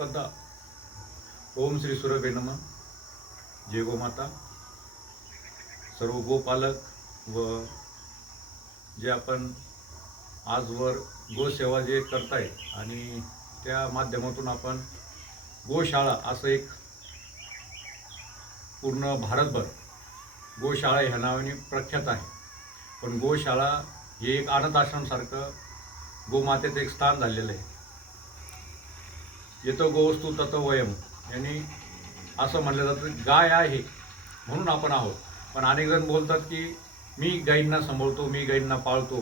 स्पर्धा. ओम श्री सूरभे नमः. जय गोमाता. सर्व गोपालक व जे आपण आजवर गोसेवा जे करताय आणि त्या माध्यमातून आपण गोशाळा असं एक पूर्ण भारतभर गोशाळा ह्या नावाने प्रख्यात आहे. पण गोशाळा हे एक अनाथ आश्रमसारखं गोमातेचं एक स्थान झालेलं आहे. येतो गोवस्तू ततो वयम यांनी असं म्हटलं जातं, गाय आहे म्हणून आपण आहोत. पण अनेक जण बोलतात की मी गायींना सांभाळतो, मी गायींना पाळतो.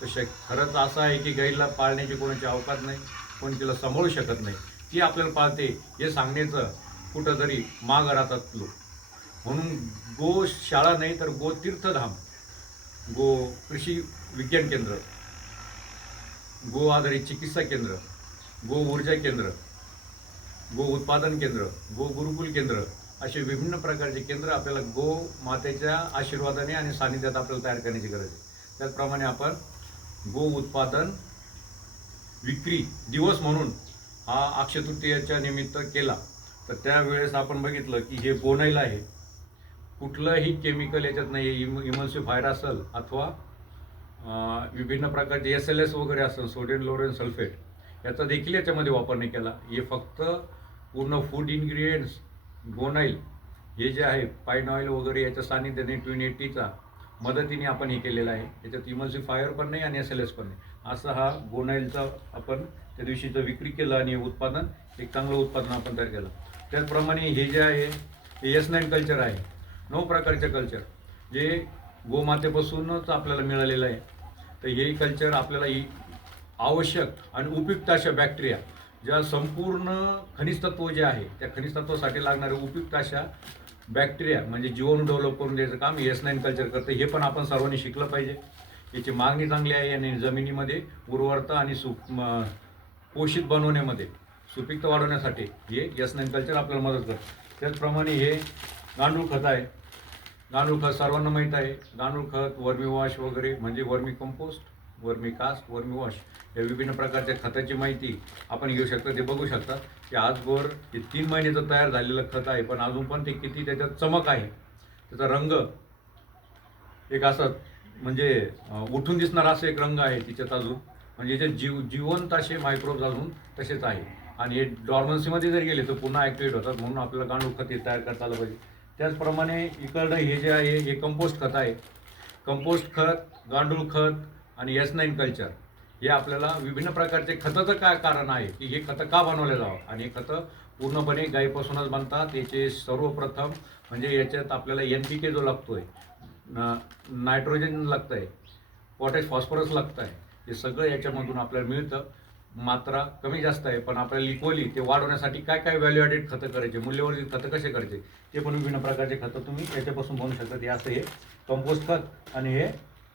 तर खरंच असं आहे की गायीला पाळण्याची कोणाची अवकाश नाही, कोणी तिला सांभाळू शकत नाही. ती आपल्याला पाळते हे सांगण्याचं कुठंतरी मागं राहतात लोक. म्हणून गोशाळा नाही तर गोतीर्थधाम, गो कृषी विज्ञान केंद्र, गो आधारित चिकित्सा केंद्र, गो ऊर्जा केंद्र, गो उत्पादन केंद्र, गो गुरुकुल केंद्र असे विभिन्न प्रकारचे केंद्र आपल्याला गो मातेच्या आशीर्वादाने आणि सानिध्यात आपल्याला तयार करण्याची गरज आहे. त्याचप्रमाणे आपण गो उत्पादन विक्री दिवस म्हणून हा अक्षय तृतीयेच्या निमित्त केला. तर त्यावेळेस आपण बघितलं की हे गोनाईला आहे, कुठलंही केमिकल याच्यात नाही आहे. इमल्सिफायर असेल अथवा विभिन्न प्रकारचे SLS वगैरे असेल, सोडियम लोरेन सल्फेट, याचा देखील याच्यामध्ये वापर नाही केला. हे फक्त पूर्ण फूड इन्ग्रेडियंट्स गोनाईल हे जे आहे पाईन ऑइल वगैरे याच्या सानिध्याने 280चा मदतीने आपण हे केलेलं आहे. याच्यात इमल्सिफायर पण नाही आणि SLS पण नाही. असं हा गोनाईलचा आपण त्या दिवशीचं विक्री केलं आणि उत्पादन एक चांगलं उत्पादन आपण तयार केलं. त्याचप्रमाणे हे जे आहे हे S9 कल्चर आहे. 9 प्रकारचे कल्चर जे गोमातेपासूनच आपल्याला मिळालेलं आहे. तर हे कल्चर आपल्याला आवश्यक आणि उपयुक्त अशा बॅक्टेरिया, ज्या संपूर्ण खनिज तत्व जे आहे त्या खनिज तत्वासाठी लागणारे उपयुक्त अशा बॅक्टेरिया म्हणजे जीवाणू डेव्हलप करून द्यायचं काम S9 कल्चर करतं. हे पण आपण सर्वांनी शिकलं पाहिजे. याची मागणी चांगली आहे आणि जमिनीमध्ये उर्वरता आणि पोषित बनवण्यामध्ये सुपीकता वाढवण्यासाठी हे S9 कल्चर आपल्याला मदत करतं. त्याचप्रमाणे हे गांडूळ खत आहे. गांडूळ खत सर्वांना माहीत आहे. गांडूळ खत, वर्मी वॉश वगैरे म्हणजे वर्मी कंपोस्ट, वर्मी कास्ट, वर्मी वॉश या विभिन्न प्रकारच्या खताची माहिती आपण घेऊ शकता. ते बघू शकता की आजवर हे 3 महिन्याचं तयार झालेलं खत आहे, पण अजून पण ते किती त्याच्यात चमक आहे. त्याचा रंग एक असं म्हणजे उठून दिसणारा असं एक रंग आहे तिच्यात अजून, म्हणजे याच्यात जिवंत असे मायक्रोब्स अजून तसेच आहे. आणि हे डॉर्मन्सीमध्ये जर गेले तर पुन्हा ॲक्टिवेट होतात. म्हणून आपल्याला गांडूळ खत हे तयार करता आलं पाहिजे. त्याचप्रमाणे इकडं हे जे आहे हे कंपोस्ट खत आहे. कंपोस्ट खत, गांडूळ खत आणि S9 कल्चर हे आपल्याला विभिन्न प्रकारचे खताचं काय कारण आहे की हे खतं का बनवले जावं. आणि हे खतं पूर्णपणे गाईपासूनच बनतात. याचे सर्वप्रथम म्हणजे याच्यात आपल्याला NPK जो लागतो आहे, नायट्रोजन लागतं आहे, पोटॅश फॉस्फरस लागतं आहे, हे सगळं याच्यामधून आपल्याला मिळतं. मात्रा कमी जास्त आहे, पण आपल्याला इक्वली ते वाढवण्यासाठी काय काय व्हॅल्यू ॲडेड खतं करायचे, मूल्यवर्धित खतं कसे करायचे ते पण विभिन्न प्रकारचे खतं तुम्ही याच्यापासून बनवू शकता. हे असं हे कंपोस्ट खत आणि हे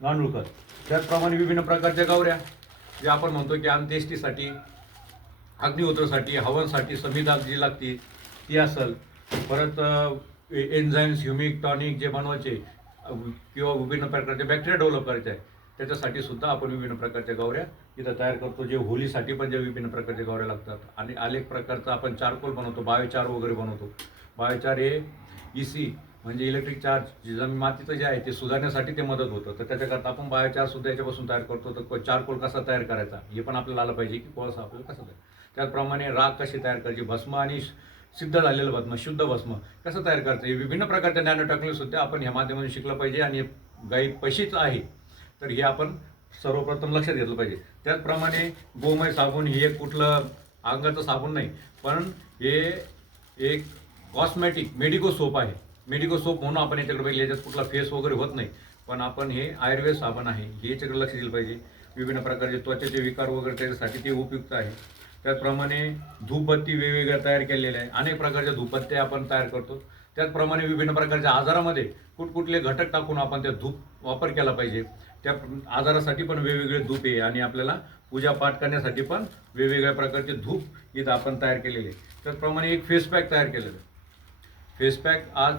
गांडूळ खत. त्याचप्रमाणे विभिन्न प्रकारच्या गवऱ्या जे आपण म्हणतो की अंत्येष्टीसाठी, अग्निहोत्रासाठी, हवनसाठी संविधा जी लागते ती असेल. परत एन्झाईम्स, ह्युमिक टॉनिक जे बनवायचे किंवा विभिन्न प्रकारचे बॅक्टेरिया डेव्हलप करायचे आहे त्याच्यासाठी सुद्धा आपण विभिन्न प्रकारच्या गवऱ्या इथं तयार करतो. जे होलीसाठी पण जे विभिन्न प्रकारच्या गवऱ्या लागतात. आणि अनेक प्रकारचा आपण चारकोल बनवतो, बायोचार वगैरे बनवतो. बायोचार हे EC म्हणजे इलेक्ट्रिक चार्ज जे जमीन मातीचं जे आहे ते सुधारण्यासाठी ते मदत होतं. तर त्याच्याकरता आपण बायोचार सुद्धा याच्यापासून तयार करतो. तर चारकोल कसा तयार करायचा हे पण आपल्याला आलं पाहिजे की कोळसा आपल्याला कसा तयार. त्याचप्रमाणे राख कशी तयार करायची, भस्म आणि सिद्ध झालेलं भस्म, शुद्ध भस्म कसं तयार करायचं, हे विभिन्न प्रकारच्या नॅनो टेक्नॉलॉजी सुद्धा आपण ह्या माध्यमातून शिकलं पाहिजे. आणि गाई पैसेच आहे तर हे आपण सर्वप्रथम लक्षात घेतलं पाहिजे. त्याचप्रमाणे गोमय साबण हे एक कुठलं अंगाचं साबण नाही, पण हे एक कॉस्मॅटिक मेडिको सोप आहे. मेडिको सोप म्हणून आपण याच्याकडे बघितलं. याच्यात कुठला फेस वगैरे होत नाही, पण आपण हे आयुर्वेद साबण आहे हे याच्याकडे लक्ष दिलं पाहिजे. विभिन्न प्रकारचे त्वचेचे विकार वगैरे त्याच्यासाठी ते उपयुक्त आहे. त्याचप्रमाणे धूपबत्ती वेगवेगळ्या तयार केलेल्या आहे. अनेक प्रकारच्या धूपबत्त्या आपण तयार करतो. त्याचप्रमाणे विभिन्न प्रकारच्या आजारामध्ये कुठकुठले घटक टाकून आपण त्या धूप वापर केला पाहिजे. त्या आजारासाठी पण वेगवेगळे धूप आहे आणि आपल्याला पूजापाठ करण्यासाठी पण वेगवेगळ्या प्रकारचे धूप इथं आपण तयार केलेले. त्याचप्रमाणे एक फेस पॅक तयार केलेलं आहे. फेस पॅक आज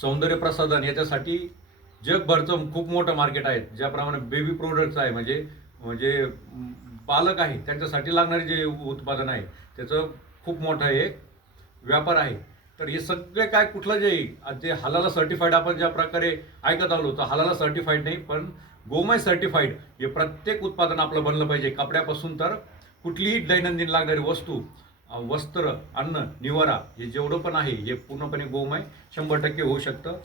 सौंदर्य प्रसाधन याच्यासाठी जगभरचं खूप मोठं मार्केट आहे. ज्याप्रमाणे बेबी प्रोडक्ट्स आहे म्हणजे म्हणजे पालक आहे त्यांच्यासाठी लागणारे जे उत्पादन आहे त्याचं खूप मोठा एक व्यापार आहे. तर हे सगळे काय कुठलं जे जे हलाला सर्टिफाईड आपण ज्या प्रकारे ऐकत आलो तर हलाला सर्टिफाईड नाही पण गोमय सर्टिफाईड हे प्रत्येक उत्पादन आपलं बनलं पाहिजे. कपड्यापासून तर कुठलीही दैनंदिन लागणारी वस्तू, वस्त्र, अन्न, निवारा हे जेवढं पण आहे हे पूर्णपणे गोमय 100% होऊ शकतं.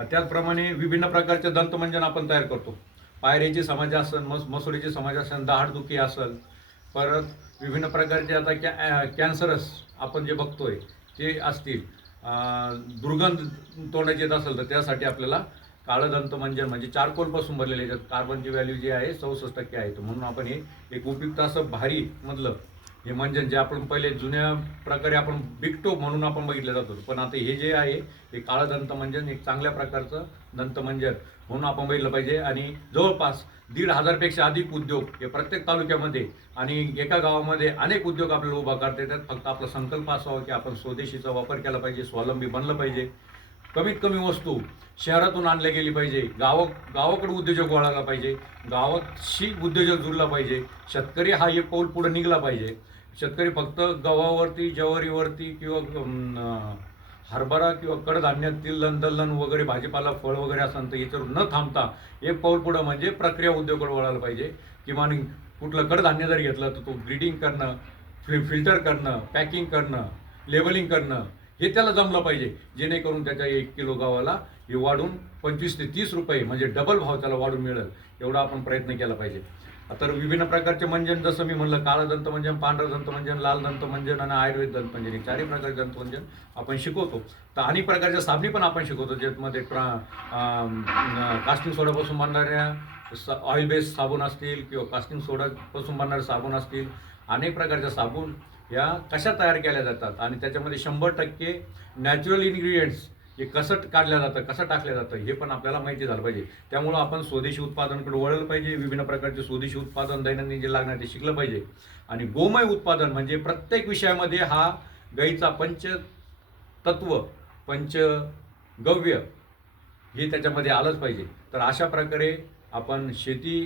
त्याचप्रमाणे विभिन्न प्रकारचे दंतमंजन आपण तयार करतो. पायऱ्याची समाज असेल, मसुरीची समाज असेल, दाढदुखी असेल, परत विभिन्न प्रकारचे आता कॅन्सरस आपण जे बघतोय ते असतील, दुर्गंध तोंडाची येत असेल तर त्यासाठी आपल्याला काळं दंतमंजन म्हणजे चारकोलपासून बनलेले याच्यात कार्बनची व्हॅल्यू जी आहे 64% आहे. म्हणून आपण हे एक उपयुक्त असं भारी मधलं हे मंजन जे आपण पहिले जुन्या प्रकारे आपण बिकटो म्हणून आपण बघितलं जातो, पण आता हे जे आहे हे काळं दंतमंजन एक चांगल्या प्रकारचं दंतमंजन म्हणून आपण बघितलं पाहिजे. आणि जवळपास 1,500 पेक्षा अधिक उद्योग हे प्रत्येक तालुक्यामध्ये आणि एका गावामध्ये अनेक उद्योग आपल्याला उभा करता येतात. फक्त आपला संकल्प असावा की आपण स्वदेशीचा वापर केला पाहिजे, स्वावलंबी बनलं पाहिजे. कमीत कमी वस्तू शहरातून आणल्या गेली पाहिजे, गावाकडे उद्योजक वळायला पाहिजे, गावाशी उद्योजक जुळला पाहिजे. शेतकरी हा एक पाऊल पुढे निघला पाहिजे. शेतकरी फक्त गव्हावरती, ज्वारीवरती किंवा हरभरा किंवा कडधान्यातील दलदन वगैरे भाजीपाला फळ वगैरे असेल तर याच्यावर न थांबता एक पाऊल पुढं म्हणजे प्रक्रिया उद्योगाकडे वळायला पाहिजे. किमान कुठलं कडधान्य जर घेतलं तर तो ग्रीडिंग करणं, फिल्टर करणं, पॅकिंग करणं, लेबलिंग करणं हे त्याला जमलं पाहिजे, जेणेकरून त्याच्या 1 किलो गव्हाला हे वाढून 25 ते 30 रुपये म्हणजे डबल भाव त्याला वाढून मिळेल एवढा आपण प्रयत्न केला पाहिजे. तर विभिन्न प्रकारचे मंजन जसं मी म्हणलं काळं दंतमंजन, पांढरं दंतमंजन, लाल दंतमंजन आणि आयुर्वेद दंतमंजन हे चारही प्रकारचे दंतमंजन आपण शिकवतो. तर अनेक प्रकारच्या साबणी पण आपण शिकवतो ज्यामध्ये कास्टिंग सोडापासून बनणाऱ्या ऑइल बेस्ड साबण असतील किंवा कास्टिंग सोडापासून बनणारे साबण असतील. अनेक प्रकारच्या साबण या कशा तयार केल्या जातात आणि त्याच्यामध्ये 100% नॅचरल इन्ग्रेडियंट्स हे कसं काढलं जातं, कसं टाकलं जातं हे पण आपल्याला माहिती झालं पाहिजे. त्यामुळं आपण स्वदेशी उत्पादनाकडे वळलं पाहिजे. विभिन्न प्रकारचे स्वदेशी उत्पादन दैनंदिन जे लागणार ते शिकलं पाहिजे. आणि गोमय उत्पादन म्हणजे प्रत्येक विषयामध्ये हा गाईचा पंचतत्व, पंचगव्य हे त्याच्यामध्ये आलंच पाहिजे. तर अशा प्रकारे आपण शेती,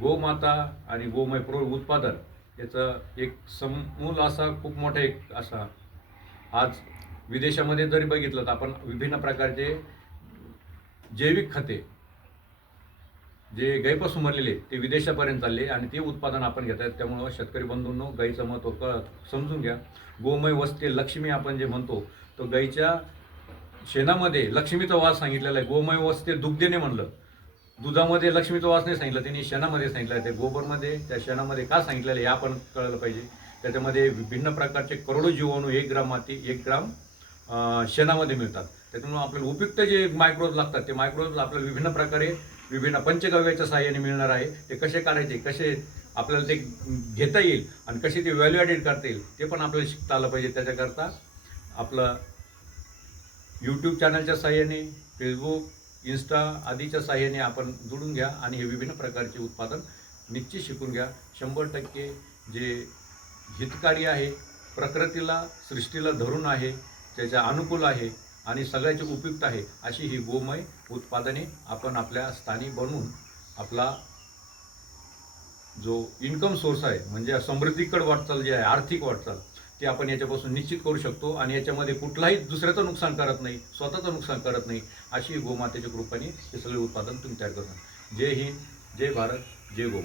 गोमाता आणि गोमय उत्पादन याचं एक समूल असा खूप मोठा एक असा आज विदेशामध्ये जरी बघितलं तर आपण विभिन्न प्रकारचे जैविक खते जे गाईपासून बनलेले ते विदेशापर्यंत चालले आणि ते उत्पादन आपण घेत आहेत. त्यामुळं शेतकरी बंधूंनो गाईचं महत्त्व समजून घ्या. गोमय वस्ते लक्ष्मी आपण जे म्हणतो तो गाईच्या शेणामध्ये लक्ष्मीचा वास सांगितलेला आहे. गोमय वस्ते दुग्धेने म्हणलं, दुधामध्ये लक्ष्मीचा वास नाही सांगितलं, त्यांनी शेणामध्ये सांगितलं आहे. ते गोबरमध्ये त्या शेणामध्ये का सांगितलेलं हे आपण कळलं पाहिजे. त्याच्यामध्ये विभिन्न प्रकारचे करोडो जीवाणू 1 ग्राम माती 1 ग्राम शेणामध्ये मिळतात. त्याच्यामुळे आपल्याला उपयुक्त जे मायक्रोज लागतात ते मायक्रोज आपल्याला विभिन्न प्रकारे विभिन्न पंचगव्याच्या सहाय्याने मिळणार आहे. ते कसे काढायचे, कसे आपल्याला ते घेता येईल आणि कसे ते व्हॅल्यू ॲडेड करता येईल ते पण आपल्याला शिकता आलं पाहिजे. त्याच्याकरता आपलं यूट्यूब चॅनलच्या सहाय्याने, फेसबुक, इन्स्टा आदीच्या सहाय्याने आपण जुळून घ्या आणि हे विभिन्न प्रकारचे उत्पादन निश्चित शिकून घ्या. 100% जे हितकारी आहे, प्रकृतीला सृष्टीला धरून आहे, त्याच्या अनुकूल आहे आणि सगळ्याचे उपयुक्त आहे अशी ही गोमय उत्पादने आपण आपल्या स्थानी बनवून आपला जो इन्कम सोर्स आहे म्हणजे समृद्धीकडे वाटचाल जी आहे, आर्थिक वाटचाल ते आपण याच्यापासून निश्चित करू शकतो. आणि याच्यामध्ये कुठलाही दुसऱ्याचं नुकसान करत नाही, स्वतःचं नुकसान करत नाही अशी गोमातेच्या कृपेने हे सगळे उत्पादन तुम्ही तयार करता. जय हिंद, जय भारत, जय गोमाता.